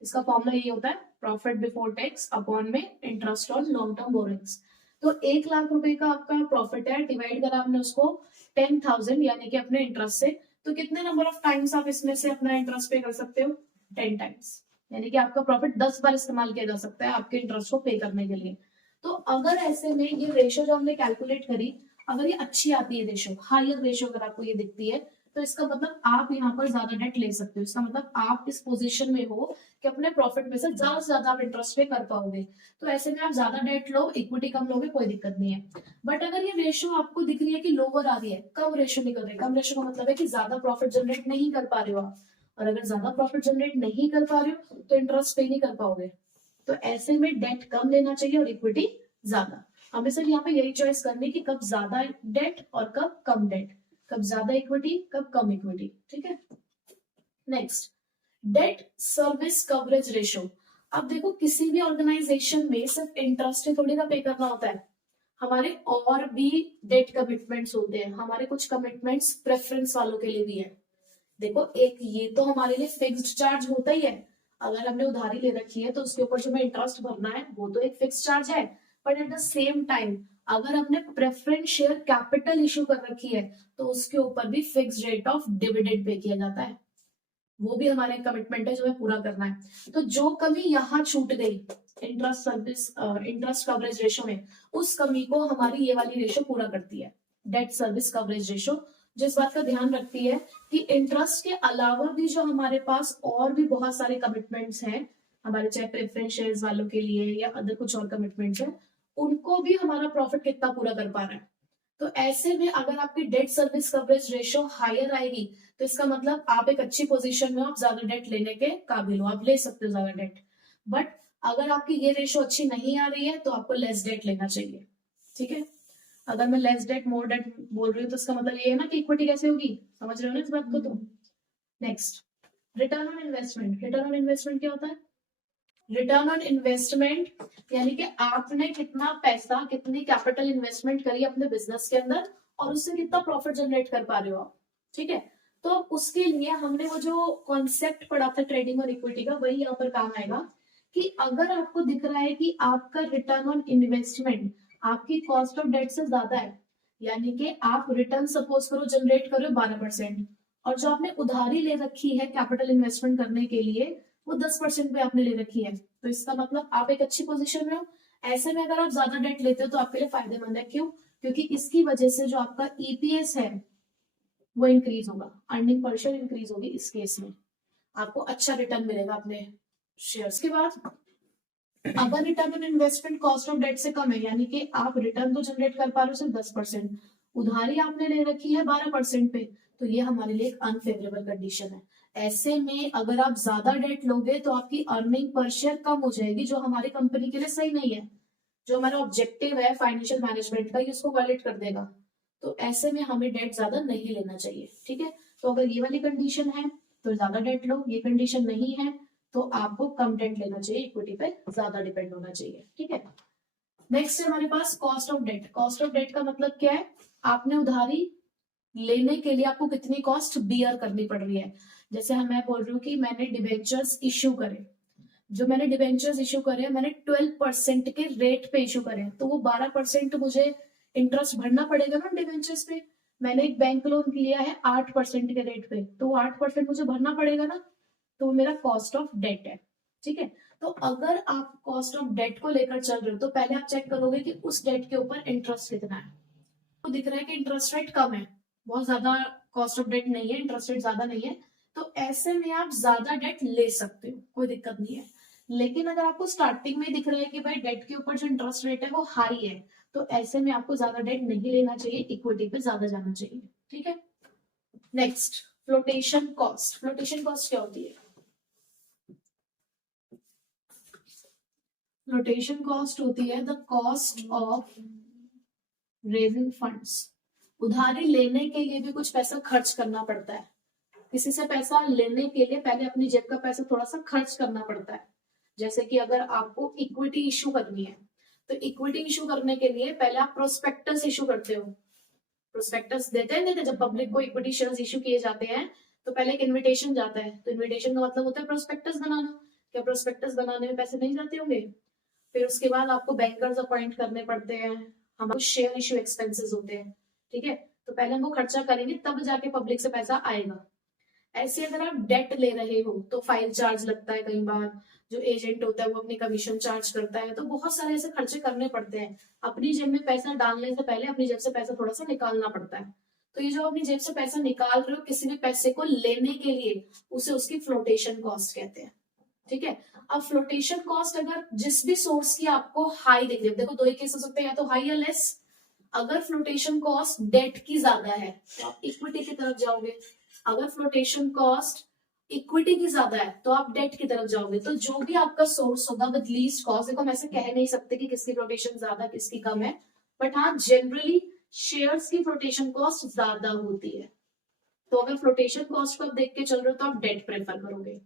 इसका फॉर्मूला यही होता है, प्रॉफिट बिफोर टैक्स अपॉन में interest on long term borrowings. तो 1 लाख रुपए का आपका प्रॉफिट है, डिवाइड करा आपने उसको 10,000 यानी कि अपने इंटरेस्ट से, तो कितने नंबर ऑफ टाइम्स आप इसमें से अपना इंटरेस्ट पे कर सकते हो? 10 टाइम्स, यानी कि आपका प्रॉफिट 10 बार इस्तेमाल किया जा सकता है आपके इंटरेस्ट को पे करने के लिए। तो अगर ऐसे में ये रेशो जो हमने कैलकुलेट करी, अगर ये अच्छी आती है रेशो, हायर रेशो अगर आपको ये दिखती है, तो इसका मतलब आप यहाँ पर ज्यादा डेट ले सकते हो। इसका मतलब आप इस पोजीशन में हो कि अपने प्रॉफिट में से ज्यादा से ज्यादा आप इंटरेस्ट पे कर पाओगे। तो ऐसे में आप ज्यादा डेट लो, इक्विटी कम लोगे, कोई दिक्कत नहीं है। बट अगर ये रेशो आपको दिख रही है कि लोअर आ रही है, कम रेशो निकल रही है, कम रेशो का मतलब है कि ज्यादा प्रॉफिट जनरेट नहीं कर पा रहे हो आप, और अगर ज्यादा प्रॉफिट जनरेट नहीं कर पा रहे हो तो इंटरेस्ट पे नहीं कर पाओगे। तो ऐसे में डेट कम लेना चाहिए और इक्विटी ज्यादा। हमें सिर्फ यहाँ पे यही चॉइस करनी कि कब ज्यादा डेट और कब कम डेट, कब ज्यादा इक्विटी कब कम इक्विटी, ठीक है। Next, date service coverage ratio. अब देखो किसी भी ऑर्गेनाइजेशन में सिर्फ इंटरेस्ट थोड़ी ना पे करना होता है, हमारे और भी डेट कमिटमेंट्स होते हैं। हमारे कुछ कमिटमेंट्स प्रेफरेंस वालों के लिए भी है। देखो एक ये तो हमारे लिए फिक्स्ड चार्ज होता ही है, अगर हमने उधारी ले रखी है तो उसके ऊपर जो हमें इंटरेस्ट भरना है वो तो एक फिक्स चार्ज है। But at the same time अगर हमने प्रेफरेंस शेयर कैपिटल इशू कर रखी है तो उसके ऊपर भी fix rate of dividend pay किया जाता है, वो भी हमारा कमिटमेंट है जो हमें पूरा करना है। तो जो कमी यहाँ छूट गई interest service interest coverage ratio में, उस कमी को हमारी ये वाली रेशो पूरा करती है, डेट सर्विस कवरेज रेशो, जो इस बात का ध्यान रखती है कि इंटरेस्ट के अलावा भी जो हमारे पास और भी बहुत सारे कमिटमेंट्स हैं हमारे, चाहे प्रेफरेंस शेयर्स वालों के लिए या अदर कुछ और कमिटमेंट्स हैं, उनको भी हमारा प्रॉफिट कितना पूरा कर पा रहा है। तो ऐसे में अगर आपकी debt service coverage ratio higher आएगी तो इसका मतलब आप एक अच्छी पोजीशन में हो, आप ज्यादा डेट लेने के काबिल हो, आप ले सकते हो ज्यादा डेट। बट अगर आपकी ये रेशो अच्छी नहीं आ रही है तो आपको लेस डेट लेना चाहिए, ठीक है। अगर मैं लेस डेट मोर डेट बोल रही हूँ तो इसका मतलब ये है ना कि इक्विटी कैसे होगी, समझ रहे हो ना इस बात को। तो next, return on investment. Return on investment क्या होता है? रिटर्न ऑन इन्वेस्टमेंट यानी कि आपने कितना पैसा, कितनी कैपिटल इन्वेस्टमेंट करी अपने बिजनेस के अंदर और उससे कितना प्रॉफिट जनरेट कर पा रहे हो आप, ठीक है। तो उसके लिए हमने वो जो कॉन्सेप्ट पढ़ा था ट्रेडिंग और इक्विटी का, वही यहाँ पर काम आएगा कि अगर आपको दिख रहा है कि आपका रिटर्न ऑन इन्वेस्टमेंट आपकी कॉस्ट ऑफ डेट से ज्यादा है, यानी कि आप रिटर्न सपोज करो जनरेट करो 12%, और जो आपने उधारी ले रखी है कैपिटल इन्वेस्टमेंट करने के लिए वो 10% पे आपने ले रखी है, तो इसका मतलब आप एक अच्छी पोजीशन में हो। ऐसे में अगर आप ज्यादा डेट लेते हो तो आपके लिए फायदेमंद है। क्यों? क्योंकि इसकी वजह से जो आपका ईपीएस है वो इंक्रीज होगा, अर्निंग पर शेयर इंक्रीज होगी, इस केस में आपको अच्छा रिटर्न मिलेगा अपने शेयर्स के बाद। अगर return on investment cost of debt से कम है, यानी कि आप रिटर्न तो जनरेट कर पा रहे हो सिर्फ 10%, उधारी आपने ले रखी है 12% पे, तो ये हमारे लिए एक अनफेवरेबल कंडीशन है। ऐसे में अगर आप ज्यादा डेट लोगे तो आपकी अर्निंग पर शेयर कम हो जाएगी, जो हमारी कंपनी के लिए सही नहीं है। जो हमारा ऑब्जेक्टिव है फाइनेंशियल मैनेजमेंट का, ये उसको वायलेट कर देगा। तो ऐसे में हमें डेट ज्यादा नहीं लेना चाहिए, ठीक है। तो अगर ये वाली कंडीशन है तो ज्यादा डेट लो, ये कंडीशन नहीं है तो आपको कम डेट लेना चाहिए, इक्विटी पे ज्यादा डिपेंड होना चाहिए, ठीक है। नेक्स्ट है हमारे पास cost of debt. Cost of debt का मतलब क्या है, आपने उधारी लेने के लिए आपको कितनी कॉस्ट बियर करनी पड़ रही है। जैसे हम मैं बोल रही हूँ कि मैंने डिबेंचर्स इश्यू करे, जो मैंने डिबेंचर्स इश्यू करे मैंने 12% के रेट पे इश्यू करे, तो वो 12% मुझे इंटरेस्ट भरना पड़ेगा ना डिबेंचर्स पे। मैंने एक बैंक लोन लिया है 8% के रेट पे, तो वो 8% मुझे भरना पड़ेगा ना, तो वो मेरा कॉस्ट ऑफ डेट है, ठीक है। तो अगर आप कॉस्ट ऑफ डेट को लेकर चल रहे हो तो पहले आप चेक करोगे कि उस डेट के ऊपर इंटरेस्ट कितना है। तो दिख रहा है कि इंटरेस्ट रेट कम है, बहुत ज्यादा कॉस्ट ऑफ डेट नहीं है, इंटरेस्ट रेट ज्यादा नहीं है, तो ऐसे में आप ज्यादा डेट ले सकते हो, कोई दिक्कत नहीं है। लेकिन अगर आपको स्टार्टिंग में दिख रहा है कि भाई डेट के ऊपर जो इंटरेस्ट रेट है वो हाई है, तो ऐसे में आपको ज्यादा डेट नहीं लेना चाहिए, इक्विटी पे ज्यादा जाना चाहिए, ठीक है। Next, flotation cost. Flotation cost क्या होती है? फ्लोटेशन कॉस्ट होती है the cost of raising funds. उधारी लेने के लिए भी कुछ पैसा खर्च करना पड़ता है। किसी से पैसा लेने के लिए पहले अपनी जेब का पैसा थोड़ा सा खर्च करना पड़ता है। जैसे कि अगर आपको इक्विटी इश्यू करनी है, तो इक्विटी इश्यू करने के लिए पहले आप प्रोस्पेक्टस इश्यू करते हो। प्रोस्पेक्टस देते हैं, जब पब्लिक को इक्विटी शेयर्स इश्यू किए जाते हैं तो पहले एक इन्विटेशन जाता है, तो इन्विटेशन का मतलब होता है प्रोस्पेक्टस बनाना। क्या प्रोस्पेक्टस बनाने में पैसे नहीं जाते होंगे? फिर उसके बाद आपको बैंकर्स अपॉइंट करने पड़ते हैं, हमारे शेयर इश्यू एक्सपेंसेस होते हैं, ठीक है। तो पहले हम वो खर्चा करेंगे तब जाके पब्लिक से पैसा आएगा। ऐसे अगर आप डेट ले रहे हो तो फाइल चार्ज लगता है, कई बार जो एजेंट होता है वो अपनी कमीशन चार्ज करता है, तो बहुत सारे ऐसे खर्चे करने पड़ते हैं। अपनी जेब में पैसा डालने से पहले अपनी जेब से पैसा थोड़ा सा निकालना पड़ता है। तो ये जो अपनी जेब से पैसा निकाल रहे हो किसी भी पैसे को लेने के लिए, उसे उसकी फ्लोटेशन कॉस्ट कहते हैं, ठीक है। अब फ्लोटेशन कॉस्ट अगर जिस भी सोर्स की आपको हाई दिख रही है, देखो दो ही केस हो सकते हैं, या तो हाई या लेस। अगर फ्लोटेशन कॉस्ट डेट की ज्यादा है तो आप इक्विटी की तरफ जाओगे, अगर फ्लोटेशन कॉस्ट इक्विटी की ज्यादा है तो आप डेट की तरफ जाओगे। तो जो भी आपका सोर्स होगा विद लीस्ट कॉस्ट, देखो हम ऐसे कह नहीं सकते कि किसकी फ्लोटेशन ज्यादा किसकी कम है, बट हाँ जनरली शेयर्स की फ्लोटेशन कॉस्ट ज्यादा होती है। तो अगर फ्लोटेशन कॉस्ट को आप देख के चल रहे हो तो आप डेट प्रेफर करोगे,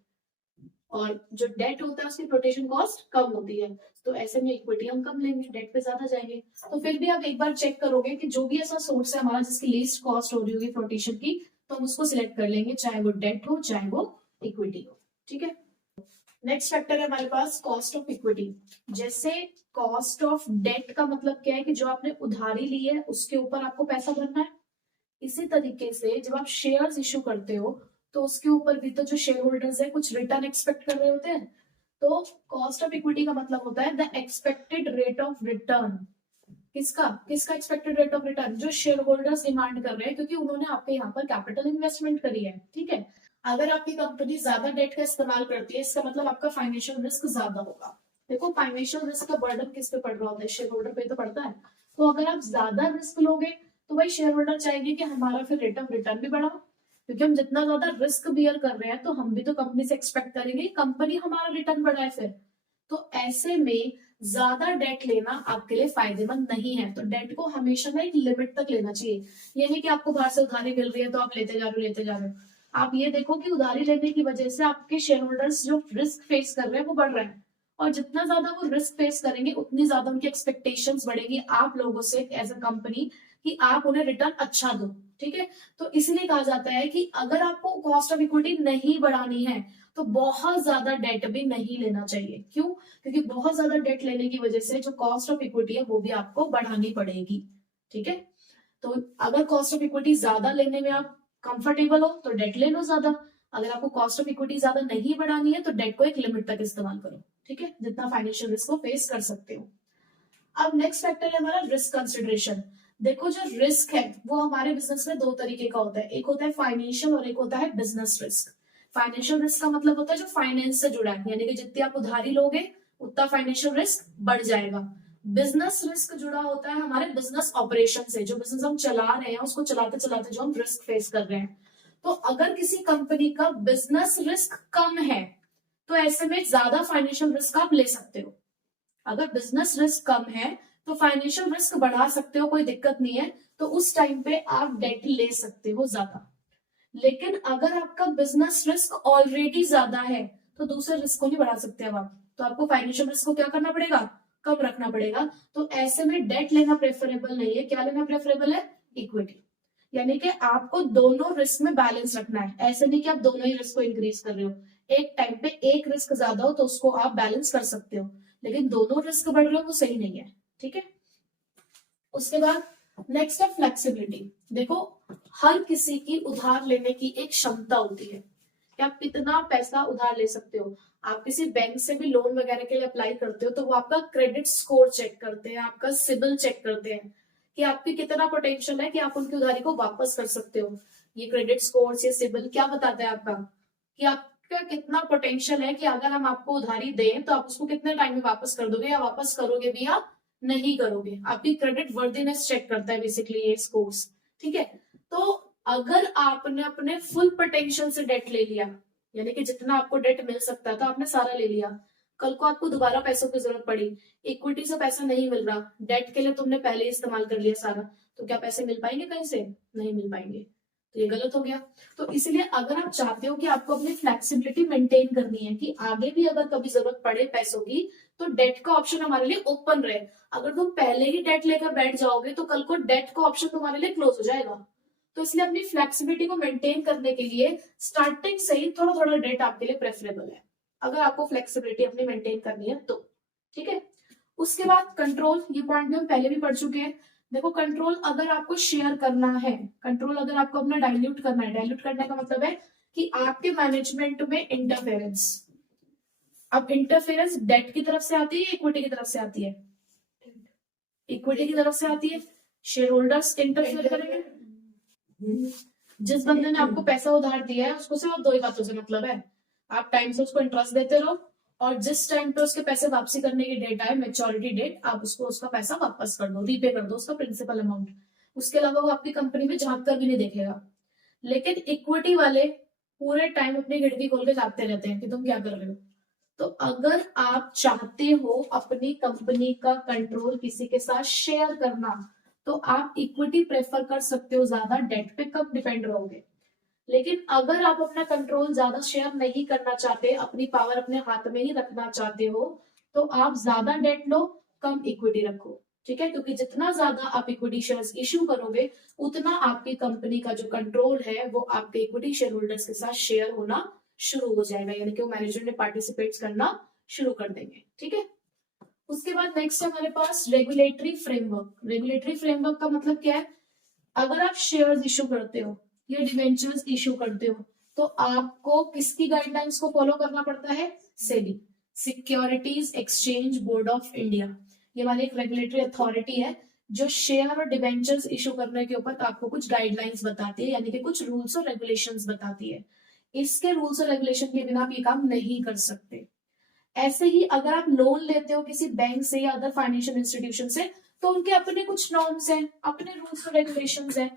और जो डेट होता है उसकी फ्लोटेशन कॉस्ट कम होती है, तो ऐसे में इक्विटी हम कम लेंगे, डेट पे ज्यादा जाएंगे। तो फिर भी आप एक बार चेक करोगे कि जो भी ऐसा सोर्स है हमारा जिसकी लीस्ट कॉस्ट हो रही होगी फ्लोटेशन की, तो हम उसको सिलेक्ट कर लेंगे, चाहे वो डेट हो चाहे वो इक्विटी हो, ठीक है। नेक्स्ट फैक्टर है हमारे पास कॉस्ट ऑफ इक्विटी। जैसे कॉस्ट ऑफ डेट का मतलब क्या है कि जो आपने उधारी ली है उसके ऊपर आपको पैसा भरना है। इसी तरीके से जब आप शेयर्स इश्यू करते हो तो उसके ऊपर भी तो जो शेयर होल्डर्स है कुछ रिटर्न एक्सपेक्ट कर रहे होते हैं। तो कॉस्ट ऑफ इक्विटी का मतलब होता है the expected rate of return. किसका किसका एक्सपेक्टेड रेट ऑफ रिटर्न? जो शेयर होल्डर्स डिमांड कर रहे हैं, क्योंकि उन्होंने आपके यहाँ पर कैपिटल इन्वेस्टमेंट करी है, ठीक है। अगर आपकी कंपनी ज्यादा डेट का इस्तेमाल करती है, इसका मतलब आपका फाइनेंशियल रिस्क ज्यादा होगा। देखो फाइनेंशियल रिस्क का बर्डन किस पे पड़ रहा होता है? शेयर होल्डर पे तो पड़ता है। तो अगर आप ज्यादा रिस्क लोगे तो भाई शेयर होल्डर चाहेंगे कि हमारा फिर रेट ऑफ रिटर्न भी बढ़ाओ, क्योंकि हम जितना ज्यादा रिस्क बियर कर रहे हैं तो हम भी तो कंपनी से एक्सपेक्ट करेंगे कंपनी हमारा रिटर्न बढ़ाए फिर। तो ऐसे में ज्यादा डेट लेना आपके लिए फायदेमंद नहीं है। तो डेट को हमेशा ना एक लिमिट तक लेना चाहिए। ये नहीं कि आपको बाहर से उधारी मिल रही है तो आप लेते जा रहे हो लेते जा रहे हो। आप ये देखो कि उधारी लेने की वजह से आपके शेयर होल्डर्स जो रिस्क फेस कर रहे हैं वो बढ़ रहे हैं, और जितना ज्यादा वो रिस्क फेस करेंगे उतनी ज्यादा उनकी एक्सपेक्टेशंस बढ़ेगी आप लोगों से एज अ कंपनी, कि आप उन्हें रिटर्न अच्छा दो, ठीक है। तो इसलिए कहा जाता है कि अगर आपको कॉस्ट ऑफ इक्विटी नहीं बढ़ानी है तो बहुत ज्यादा डेट भी नहीं लेना चाहिए। क्यों? क्योंकि बहुत ज्यादा डेट लेने की वजह से जो कॉस्ट ऑफ इक्विटी है वो भी आपको बढ़ानी पड़ेगी, ठीक है। तो अगर कॉस्ट ऑफ इक्विटी ज्यादा लेने में आप कंफर्टेबल हो तो डेट ले लो ज्यादा। अगर आपको कॉस्ट ऑफ इक्विटी ज्यादा नहीं बढ़ानी है तो डेट को एक लिमिट तक इस्तेमाल करो, ठीक है, जितना फाइनेंशियल रिस्क को फेस कर सकते हो। अब नेक्स्ट फैक्टर है हमारा रिस्क कंसिडरेशन। देखो जो रिस्क है वो हमारे बिजनेस में दो तरीके का होता है, एक होता है फाइनेंशियल और एक होता है बिजनेस रिस्क। फाइनेंशियल रिस्क का मतलब होता है जो फाइनेंस से जुड़ा है, यानी कि जितनी आप उधारी लोगे उतना फाइनेंशियल रिस्क बढ़ जाएगा। बिजनेस रिस्क जुड़ा होता है हमारे बिजनेस ऑपरेशन से, जो बिजनेस हम चला रहे हैं उसको चलाते चलाते जो हम रिस्क फेस कर रहे हैं। तो अगर किसी कंपनी का बिजनेस रिस्क कम है तो ऐसे में ज्यादा फाइनेंशियल रिस्क आप ले सकते हो। अगर बिजनेस रिस्क कम है तो फाइनेंशियल रिस्क बढ़ा सकते हो, कोई दिक्कत नहीं है, तो उस टाइम पे आप डेट ले सकते हो ज्यादा। लेकिन अगर आपका बिजनेस रिस्क ऑलरेडी ज्यादा है तो दूसरे रिस्क को नहीं बढ़ा सकते अब आप, तो आपको फाइनेंशियल रिस्क को क्या करना पड़ेगा, कम रखना पड़ेगा। तो ऐसे में डेट लेना प्रेफरेबल नहीं है। क्या लेना प्रेफरेबल है, इक्विटी। यानी कि आपको दोनों रिस्क में बैलेंस रखना है। ऐसे नहीं कि आप दोनों ही रिस्क को इंक्रीज कर रहे हो, एक टाइम पे एक रिस्क ज्यादा हो तो उसको आप बैलेंस कर सकते हो, लेकिन दोनों रिस्क बढ़ रहे हो वो सही नहीं है। ठीक है, उसके बाद नेक्स्ट है फ्लेक्सिबिलिटी। देखो, हर किसी की उधार लेने की एक क्षमता होती है कि आप कितना पैसा उधार ले सकते हो। आप किसी बैंक से भी लोन वगैरह के लिए अप्लाई करते हो तो वो आपका क्रेडिट स्कोर चेक करते हैं, आपका सिबिल चेक करते हैं कि आपकी कितना पोटेंशियल है कि आप उनकी उधारी को वापस कर सकते हो। ये क्रेडिट स्कोर, ये सिबिल क्या बताता है आपका कि आपका कितना पोटेंशियल है कि अगर हम आपको उधारी दें तो आप उसको कितने टाइम में वापस कर दोगे, या वापस करोगे भी या नहीं करोगे। आपकी क्रेडिट वर्दीनेस चेक करता है बेसिकली ये स्कोर्स। ठीक है, तो अगर आपने अपने फुल पोटेंशियल से डेट ले लिया, यानी कि जितना आपको डेट मिल सकता था आपने सारा ले लिया, कल को आपको दोबारा पैसों की जरूरत पड़ी, इक्विटी से पैसा नहीं मिल रहा, डेट के लिए तुमने पहले ही इस्तेमाल कर लिया सारा, तो क्या पैसे मिल पाएंगे कहीं से, नहीं मिल पाएंगे। तो ये गलत हो गया। तो इसलिए अगर आप चाहते हो कि आपको अपनी फ्लेक्सिबिलिटी मेंटेन करनी है कि आगे भी अगर कभी जरूरत पड़े पैसों की तो डेट का ऑप्शन हमारे लिए ओपन रहे। अगर तुम पहले ही डेट लेकर बैठ जाओगे तो कल को डेट का ऑप्शन तुम्हारे लिए क्लोज हो जाएगा। तो इसलिए अपनी फ्लेक्सिबिलिटी को मेंटेन करने के लिए स्टार्टिंग से ही थोड़ा थोड़ा डेट आपके लिए प्रेफरेबल है, अगर आपको फ्लेक्सिबिलिटी अपनी मेंटेन करनी है तो। ठीक है, उसके बाद कंट्रोल, ये पॉइंट भी हम पहले भी पढ़ चुके हैं। देखो, कंट्रोल अगर आपको शेयर करना है, कंट्रोल अगर आपको अपना डाइल्यूट करना है, डाइल्यूट करने का मतलब है कि आपके मैनेजमेंट में इंटरफेरेंस। अब इंटरफेरेंस डेट की तरफ से आती है, इक्विटी की तरफ से आती है, इक्विटी की तरफ से आती है। शेयर होल्डर्स इंटरफेयर करेंगे। जिस बंदे ने आपको पैसा उधार दिया है उसको सिर्फ दो ही बातों से मतलब है, आप टाइम से उसको इंटरेस्ट देते रहो और जिस टाइम पे उसके पैसे वापसी करने की डेट आए, मैच्योरिटी डेट, आप उसको उसका पैसा वापस कर दो, रीपे कर दो उसका प्रिंसिपल अमाउंट। उसके अलावा वो आपकी कंपनी में झांक कर भी नहीं देखेगा। लेकिन इक्विटी वाले पूरे टाइम अपनी खिड़की खोल के झांकते रहते हैं कि तुम क्या कर रहे हो। तो अगर आप चाहते हो अपनी कंपनी का कंट्रोल किसी के साथ शेयर करना तो आप इक्विटी प्रेफर कर सकते हो, ज्यादा डेट पे कम डिपेंड रहोगे। लेकिन अगर आप अपना कंट्रोल ज्यादा शेयर नहीं करना चाहते, अपनी पावर अपने हाथ में ही रखना चाहते हो, तो आप ज्यादा डेट लो, कम इक्विटी रखो। ठीक है, क्योंकि जितना ज्यादा आप इक्विटी शेयर्स इश्यू करोगे उतना आपकी कंपनी का जो कंट्रोल है वो आपके इक्विटी शेयर होल्डर्स के साथ शेयर होना शुरू हो जाएगा, यानी कि वो मैनेजमेंट में पार्टिसिपेट करना शुरू कर देंगे। ठीक है, उसके बाद नेक्स्ट है हमारे पास रेगुलेटरी फ्रेमवर्क। रेगुलेटरी फ्रेमवर्क का मतलब क्या है, अगर आप शेयर्स इश्यू करते हो या डिवेंचर्स इश्यू करते हो तो आपको किसकी गाइडलाइंस को फॉलो करना पड़ता है, SEBI, securities exchange board of India. ये वाली एक रेगुलेटरी अथॉरिटी है जो शेयर और डिवेंचर्स इश्यू करने के ऊपर आपको कुछ गाइडलाइंस बताती है, यानी कि कुछ रूल्स और रेगुलेशंस बताती है। इसके रूल्स और रेगुलेशन के बिना आप ये काम नहीं कर सकते। ऐसे ही अगर आप लोन लेते हो किसी बैंक से या अदर फाइनेंशियल इंस्टीट्यूशन से तो उनके अपने कुछ नॉर्म्स हैं, अपने रूल्स और रेगुलेशंस हैं।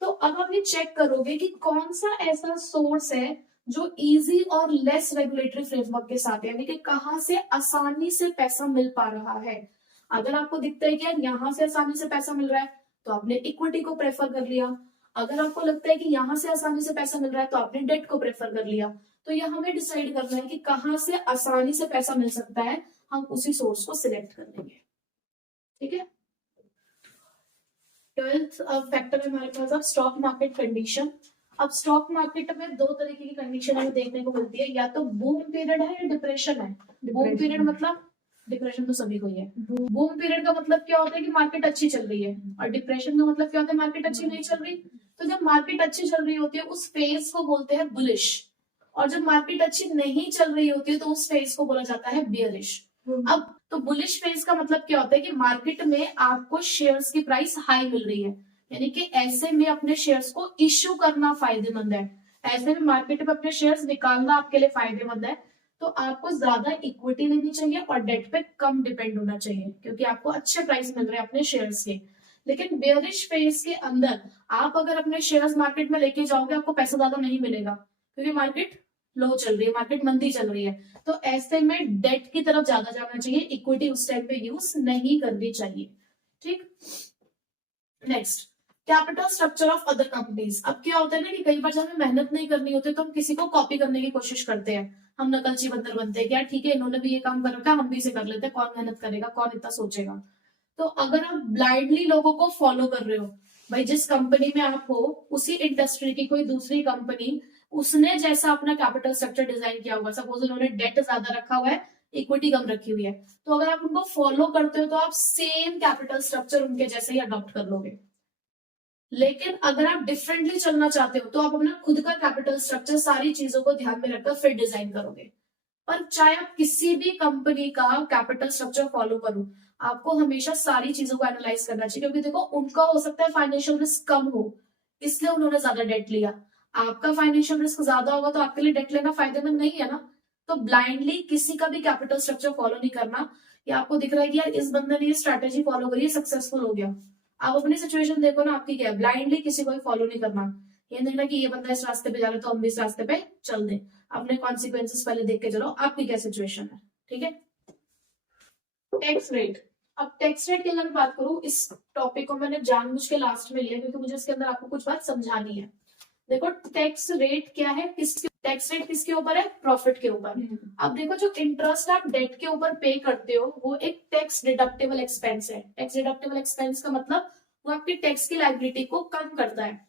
तो अब आप ये चेक करोगे कि कौन सा ऐसा सोर्स है जो इजी और लेस रेगुलेटरी फ्रेमवर्क के साथ है, यानी कि कहां से आसानी से पैसा मिल पा रहा है। अगर आपको दिखता है कि यार यहाँ से आसानी से पैसा मिल रहा है तो आपने इक्विटी को प्रेफर कर लिया। अगर आपको लगता है कि यहाँ से आसानी से पैसा मिल रहा है तो आपने डेट को प्रेफर कर लिया। तो यह हमें डिसाइड करना है कि कहां से आसानी से पैसा मिल सकता है, हम उसी सोर्स को सिलेक्ट कर लेंगे। ठीक है, 12th फैक्टर है हमारे पास अब स्टॉक मार्केट कंडीशन। अब स्टॉक मार्केट में दो तरीके की कंडीशन हमें देखने को मिलती है, या तो बूम पीरियड है या डिप्रेशन है। बूम पीरियड मतलब, डिप्रेशन तो सभी को ही है। बूम पीरियड का मतलब क्या होता है कि मार्केट अच्छी चल रही है, और डिप्रेशन का मतलब क्या होता है, मार्केट अच्छी नहीं चल रही। तो जब मार्केट अच्छी चल रही होती है उस फेज को बोलते हैं बुलिश, और जब मार्केट अच्छी नहीं चल रही होती है तो उस फेज को बोला जाता है बियरिश। अब तो बुलिश फेज का मतलब क्या होता है कि मार्केट में आपको शेयर्स की प्राइस हाई मिल रही है, यानी कि ऐसे में अपने शेयर्स को इश्यू करना फायदेमंद है, ऐसे में मार्केट में अपने शेयर्स निकालना आपके लिए फायदेमंद है। तो आपको ज्यादा इक्विटी लेनी चाहिए और डेट पे कम डिपेंड होना चाहिए, क्योंकि आपको अच्छे प्राइस मिल रहे हैं अपने शेयर्स के। लेकिन बेयरिश फेज के अंदर आप अगर अपने शेयर्स मार्केट में लेके जाओगे, आपको पैसा ज्यादा नहीं मिलेगा, क्योंकि मार्केट लो चल रही है, मार्केट मंदी चल रही है। तो ऐसे में डेट की तरफ ज्यादा जाना चाहिए, इक्विटी उस टाइम पे यूज नहीं करनी चाहिए। ठीक, next, capital structure of other companies. अब क्या होता है ना कि कई बार जब हमें मेहनत नहीं करनी होती तो हम किसी को कॉपी करने की कोशिश करते हैं, हम नकलची बंदर बनते हैं कि यार ठीक है इन्होंने भी ये काम कर रखा है, हम भी इसे कर लेते हैं, कौन मेहनत करेगा, कौन इतना सोचेगा। तो अगर आप ब्लाइंडली लोगों को फॉलो कर रहे हो, भाई जिस कंपनी में आप हो उसी इंडस्ट्री की कोई दूसरी कंपनी उसने जैसा अपना कैपिटल स्ट्रक्चर डिजाइन किया होगा, सपोज उन्होंने डेट ज्यादा रखा हुआ है, इक्विटी कम रखी हुई है, तो अगर आप उनको फॉलो करते हो तो आप सेम कैपिटल स्ट्रक्चर उनके जैसे ही अडॉप्ट कर लोगे। लेकिन अगर आप डिफरेंटली चलना चाहते हो तो आप अपना खुद का कैपिटल स्ट्रक्चर सारी चीजों को ध्यान में रखकर फिर डिजाइन करोगे। पर चाहे आप किसी भी कंपनी का कैपिटल स्ट्रक्चर फॉलो करो, आपको हमेशा सारी चीजों को एनालाइज करना चाहिए, क्योंकि देखो उनका हो सकता है फाइनेंशियल रिस्क कम हो इसलिए उन्होंने ज्यादा डेट लिया, आपका फाइनेंशियल रिस्क ज्यादा होगा तो आपके लिए डेट लेना फायदेमंद नहीं है ना। तो ब्लाइंडली किसी का भी कैपिटल स्ट्रक्चर फॉलो नहीं करना। या आपको दिख रहा है कि यार इस बंदे ने ये स्ट्रैटेजी फॉलो करी, सक्सेसफुल हो गया, आप अपनी सिचुएशन देखो ना, आपकी क्या है, ब्लाइंडली किसी को फॉलो नहीं करना। ये देखना कि ये बंदा इस रास्ते पे जा रहा है तो हम भी इस रास्ते पे चल दें, अपने कॉन्सिक्वेंसेस पहले देख के चलो आपकी क्या सिचुएशन है। ठीक है, टैक्स रेट। अब टैक्स रेट की अगर बात करूं, इस टॉपिक को मैंने जानबूझ के लास्ट में लिया क्योंकि मुझे इसके अंदर आपको कुछ बात समझानी है। देखो टैक्स रेट क्या है, टैक्स रेट किसके ऊपर है, प्रॉफिट के ऊपर। अब देखो जो इंटरेस्ट आप डेट के ऊपर पे करते हो वो एक टैक्स डिडक्टेबल एक्सपेंस है। टैक्स डिडक्टेबल एक्सपेंस का मतलब वो आपकी टैक्स की लायबिलिटी को कम करता है।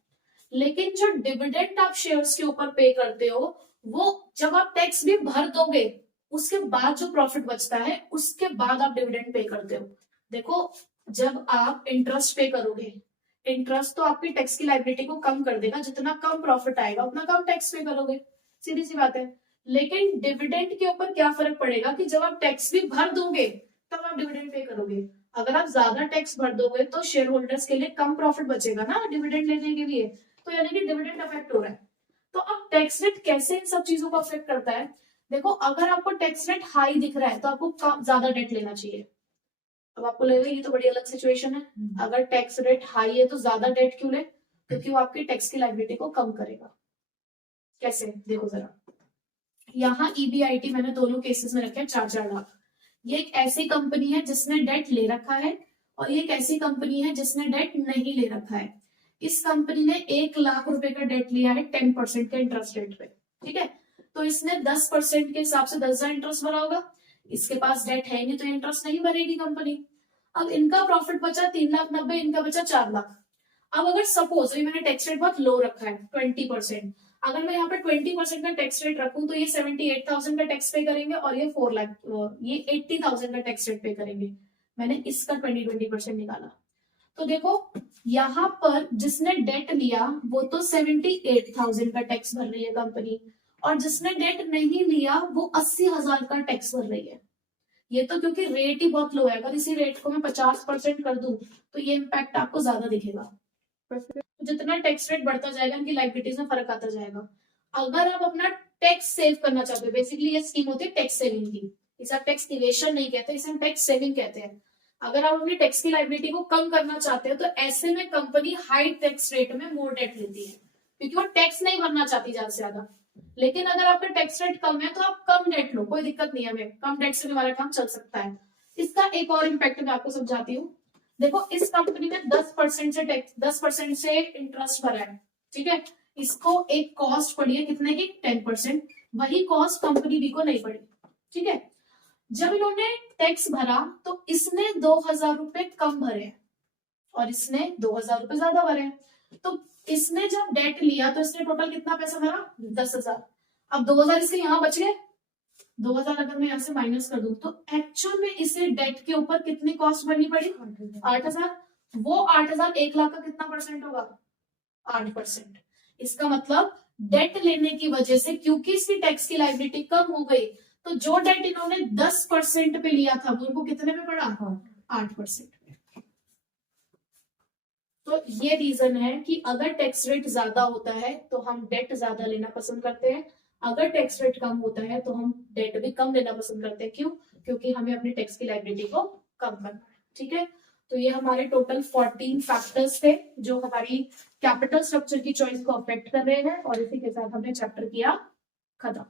लेकिन जो डिविडेंड आप शेयर्स के ऊपर पे करते हो वो जब आप टैक्स भी भर दोगे उसके बाद जो प्रॉफिट बचता है उसके बाद आप डिविडेंड पे करते हो। देखो जब आप इंटरेस्ट पे करोगे, इंटरेस्ट तो आपकी टैक्स की लायबिलिटी को कम कर देगा, जितना कम प्रॉफिट आएगा उतना कम टैक्स पे करोगे, सीधी सी बात है। लेकिन डिविडेंड के ऊपर क्या फर्क पड़ेगा कि जब आप टैक्स भी भर दोगे तब आप डिविडेंड पे करोगे। अगर आप ज्यादा टैक्स भर दोगे तो शेयर होल्डर्स के लिए कम प्रॉफिट बचेगा ना डिविडेंड लेने के लिए, तो यानी कि डिविडेंड अफेक्ट हो रहा है। तो अब टैक्स रेट कैसे इन सब चीजों को अफेक्ट करता है, देखो अगर आपको टैक्स रेट हाई दिख रहा है तो आपको ज्यादा डेट लेना चाहिए। अब आपको लगेगा ये तो बड़ी अलग सिचुएशन है, अगर टैक्स रेट हाई है तो ज्यादा डेट क्यों ले, क्योंकि वो आपकी टैक्स की लायबिलिटी को कम करेगा। कैसे, देखो जरा, यहाँ ईबीआईटी मैंने दोनों केसेस में रखे हैं 4-4 लाख। ये एक ऐसी कंपनी है जिसने डेट ले रखा है और ये एक ऐसी कंपनी है जिसने डेट नहीं ले रखा है। इस कंपनी ने 1 लाख रुपए का डेट लिया है 10% के इंटरेस्ट रेट पे, ठीक है। तो इसने 10% के हिसाब से 10,000 इंटरेस्ट भरा होगा, इसके पास डेट है नहीं तो इंटरेस्ट नहीं भरेगी कंपनी। अब इनका प्रॉफिट बचा 3,90,000, इनका बचा 4 लाख। अब अगर सपोज मैंने टैक्स रेट बहुत लो रखा है 20%, अगर मैं यहाँ पे 20% का टैक्स रेट रखूं तो ये 78,000 का टैक्स पे करेंगे और ये 4 लाख, ये 80,000 का टैक्स रेट पे करेंगे। मैंने इसका 20% निकाला। तो देखो यहाँ पर जिसने डेट लिया वो तो 78,000 का टैक्स भर रही है कंपनी, और जिसने डेट नहीं लिया वो 80,000 का टैक्स भर रही है। ये तो क्योंकि रेट ही बहुत लो है, अगर इसी रेट को मैं 50% कर दूं तो ये इम्पैक्ट आपको ज्यादा दिखेगा। जितना टैक्स रेट बढ़ता जाएगा इनकी लायबिलिटीज में फर्क आता जाएगा। अगर आप अपना टैक्स सेव करना चाहते हो, बेसिकली ये स्कीम होती है टैक्स सेविंग की, इसे आप टैक्स इवेशन नहीं कहते, इसे हम टैक्स सेविंग कहते हैं। अगर आप अपनी टैक्स की लायबिलिटी को कम करना चाहते हो तो ऐसे में कंपनी हाई टैक्स रेट में मोर डेट लेती है, क्योंकि वो टैक्स नहीं भरना चाहती ज्यादा से ज्यादा। लेकिन अगर आपका टैक्स रेट कम है तो आप कम डेट लो, कोई दिक्कत नहीं है, हमें कम डेट से हमारा काम चल सकता है। इसका एक और इम्पैक्ट मैं आपको समझाती हूँ। देखो इस कंपनी ने 10% से इंटरेस्ट भरा है, ठीक है। इसको एक कॉस्ट पड़ी है कितने की, 10%। वही कॉस्ट कंपनी बी को नहीं पड़ी, ठीक है। जब इन्होंने टैक्स भरा तो इसने 2,000 रुपए कम भरे और इसने 2,000 रुपए ज्यादा भरे। तो इसने जब डेट लिया तो इसने टोटल कितना पैसा भरा, 10,000। अब 2,000 इसके यहाँ बच गए, 2,000 अगर मैं यहाँ से माइनस कर दूं तो एक्चुअल में इसे डेट के ऊपर कितनी कॉस्ट भरनी पड़ी, 8,000। वो 8,000 1 लाख का कितना परसेंट होगा, 8%। इसका मतलब डेट लेने की वजह से क्योंकि इसकी टैक्स की लायबिलिटी कम हो गई तो जो डेट इन्होंने 10% पे लिया था वो उनको कितने में पड़ा, 8%। तो ये रीजन है कि अगर टैक्स रेट ज्यादा होता है तो हम डेट ज्यादा लेना पसंद करते हैं, अगर टैक्स रेट कम होता है तो हम डेट भी कम लेना पसंद करते हैं। क्यों, क्योंकि हमें अपनी टैक्स की लायबिलिटी को कम करना है, ठीक है। तो ये हमारे टोटल 14 फैक्टर्स थे जो हमारी कैपिटल स्ट्रक्चर की चॉइस को अफेक्ट कर रहे हैं, और इसी के साथ हमने चैप्टर किया खत्म।